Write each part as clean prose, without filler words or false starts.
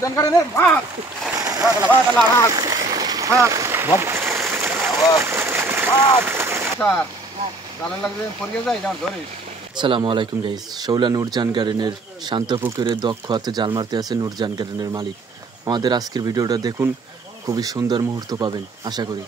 নুরজান গার্ডেনের মাছ মাছ মাছ আসসালামু আলাইকুম গাইস। শৌলা নুরজান গার্ডেনের শান্ত পুকুরে দক্ষ হাতে জাল মারতে আছে নুরজান গার্ডেনের মালিক। আমাদের আজকের ভিডিওটা দেখুন, খুবই সুন্দর মুহূর্ত পাবেন আশা করি।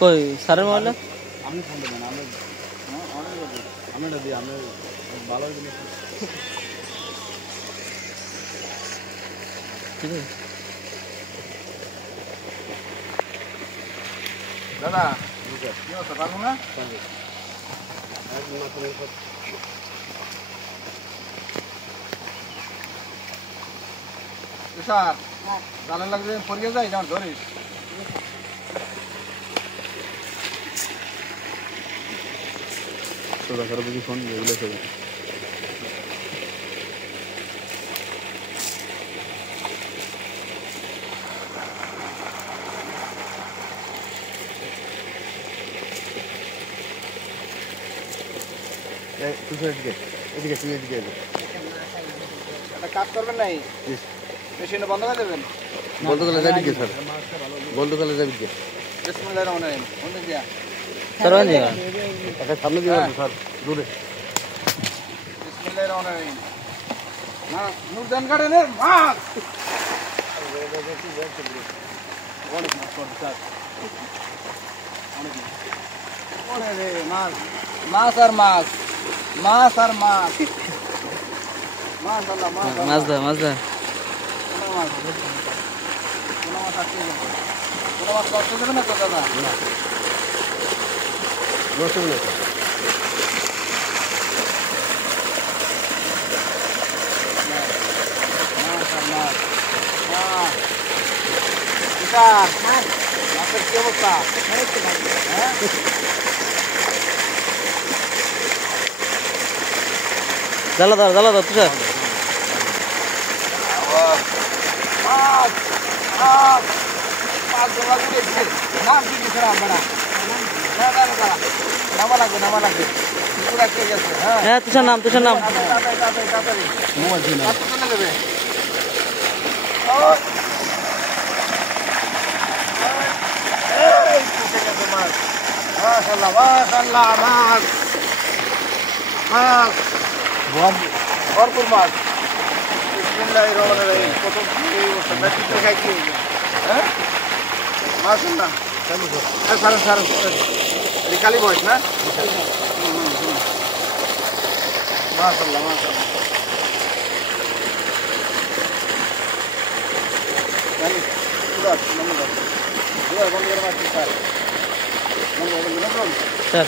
কই সারের মোবাইল আমি ফোন দেবেন আমি দিই আমি ভালো জিনিস ঠিক আছে দাদা কি হচ্ছে পারবো না স্যার জালের লাগবে পড়িয়ে যায় যেমন ধরিস ফোন এগুলো ছবি একটা কাজ করবেন নাই মেশিনে বন্ধ করে দেবেন বলতে গেলে যাবি কে স্যার? বলতে গেলে যাবি কে? বিসমিল্লাহির রহমানির রহিম বন্ধ দিয়া স্যার বানি একটা সামনে দিয়ে স্যার দূরে। বিসমিল্লাহির রহমানির রহিম না নুরজান গার্ডেনের মাছ অনেক মাছ পড়ছে স্যার অনেক রে মাছ মাছ আর মাছ মাছ আর মাছ মাছ আল্লাহ মাছ মাছ দা কোনো মাছ আটকে যাবে কোনো মাছ কষ্ট দেবে না তো দাদা মাছের কি অবস্থা হ্যাঁ জ্বালা দাও তুষার মাছ মাছ মাছ জমা দিয়েছে নাম কি দিয়েছে আমরা নামা লাগবে পুরা কে গেছে হ্যাঁ তুষার নাম তাড়াতাড়ি মোবাইল দিয়ে নাও। চলে যাবে মাশাআল্লাহ মাছ মাছ ভরপুর মাছ বিসমিল্লাহির রহমানির রহিম প্রথম এই বছর না চিত্র খাই কি হ্যাঁ মাশাআল্লাহ সারা এই কালী বয়স না মাশাআল্লাহ বন্ধ করে মাছ স্যার স্যার